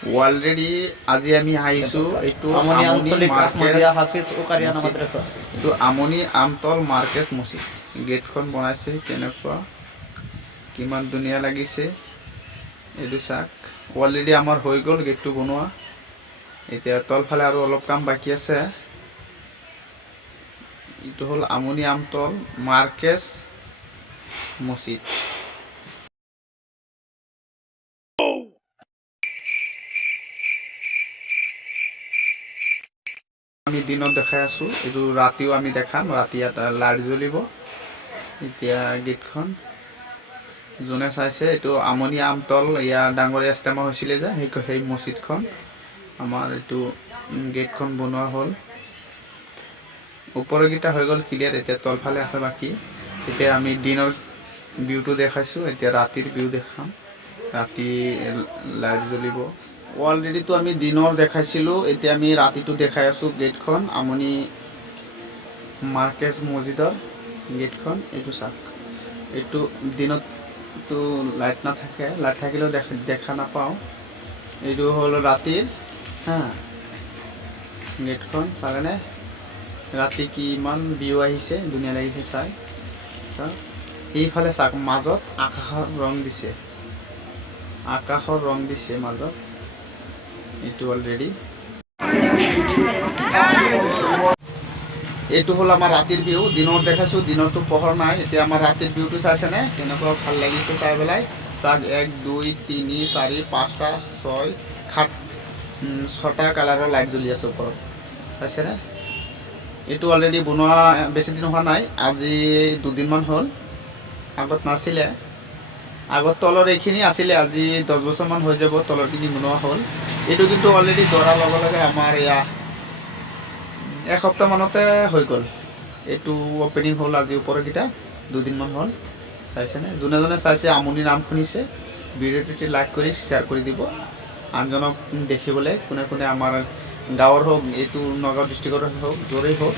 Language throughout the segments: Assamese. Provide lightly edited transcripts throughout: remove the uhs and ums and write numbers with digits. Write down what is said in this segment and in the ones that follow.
অলৰেডি আজি আমি আহিছোঁ এইটো আমনি আঞ্চলিক আহমদিয়া মাৰ্কেজ হাফিজ উকাৰিয়ানা মাদ্ৰাছা। এইটো আমনি আমতল মাৰ্কেজ মছজিদ। গেটখন বনাইছে কেনেকুৱা, কিমান ধুনীয়া লাগিছে এইটো চাওক। অলৰেডি আমাৰ হৈ গ'ল গেটটো বনোৱা, এতিয়া তলফালে আৰু অলপ কাম বাকী আছে। এইটো হ'ল আমনি আমতল মাৰ্কেজ মছজিদ। আমি দিনত দেখাই আছোঁ, এইটো ৰাতিও আমি দেখাম। ৰাতি এটা লাইট জ্বলিব। এতিয়া গেটখন যোনে চাইছে, এইটো আমনি আমতল ইয়াৰ ডাঙৰীয়া ইস্তেমা হৈছিলে যে সেই মছজিদখন আমাৰ এইটো গেটখন বনোৱা হ'ল। ওপৰৰকেইটা হৈ গ'ল ক্লিয়াৰ, এতিয়া তলফালে আছে বাকী। এতিয়া আমি দিনৰ ভিউটো দেখাইছোঁ, এতিয়া ৰাতিৰ ভিউ দেখাম। ৰাতি লাইট জ্বলিব। অলৰেডিটো আমি দিনৰ দেখাইছিলোঁ, এতিয়া আমি ৰাতিটো দেখাই আছোঁ। গেটখন আমনি মাৰ্কেজ মছজিদৰ গেটখন এইটো চাওক। এইটো দিনততো লাইট নাথাকে, লাইট থাকিলেও দেখা নাপাওঁ। এইটো হ'ল ৰাতিৰ গেটখন চালেনে? ৰাতি কিমান ভিউ আহিছে, ধুনীয়া লাগিছে চাই। চাওক এইফালে চাওক, মাজত আকাশৰ ৰং দিছে, আকাশৰ ৰং দিছে মাজত। এইটো অলৰেডি এইটো হ'ল আমাৰ ৰাতিৰ ভিউ। দিনত দেখাইছোঁ, দিনতো পোহৰ নাই। এতিয়া আমাৰ ৰাতিৰ ভিউটো চাইছেনে? কেনেকুৱা ভাল লাগিছে চাই পেলাই। চাওক 1 2 3 4 5টা 6 7 6টা কালাৰৰ লাইট জ্বলি আছে ওপৰত, পাইছেনে? এইটো অলৰেডি বনোৱা বেছি দিন হোৱা নাই, আজি 2 দিনমান হ'ল। আগত নাছিলে, আগত তলৰ এইখিনি আছিলে, আজি 10 বছৰমান হৈ যাব তলৰখিনি বনোৱা হ'ল। এইটো কিন্তু অলৰেডি দৰাৰ লগে লগে আমাৰ ইয়াত এসপ্তাহমানতে হৈ গ'ল। এইটো অপেনিং হ'ল আজি ওপৰৰকেইটা 2 দিনমান হ'ল, চাইছেনে? যোনে যোনে চাইছে, আমনি নাম শুনিছে, ভিডিঅ'টো লাইক কৰি শ্বেয়াৰ কৰি দিব আনজনক দেখিবলৈ। কোনে কোনে আমাৰ গাঁৱৰ হওক, এইটো নগাঁও ডিষ্ট্ৰিক্টৰ হওক, য'ৰেই হওক,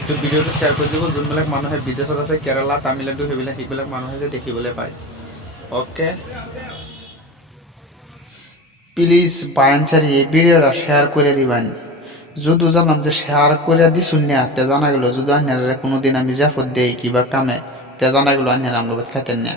এইটো ভিডিঅ'টো শ্বেয়াৰ কৰি দিব। যোনবিলাক মানুহে বিদেশত আছে, কেৰালা তামিলনাডু, সেইবিলাক মানুহে যে দেখিবলৈ পায়। ওকে, প্লিজ বায়ানচারি এই ভিডিওটা শেয়ার করে দিবেন। যদি জানাম যে শেয়ার করে দিছুন না, তে জানা গেল যদি অন্যরা কোনোদিন আমি জাফর দেই কিবা কামে, তে জানা গেল অন্যরা আমরা খাইতেন না।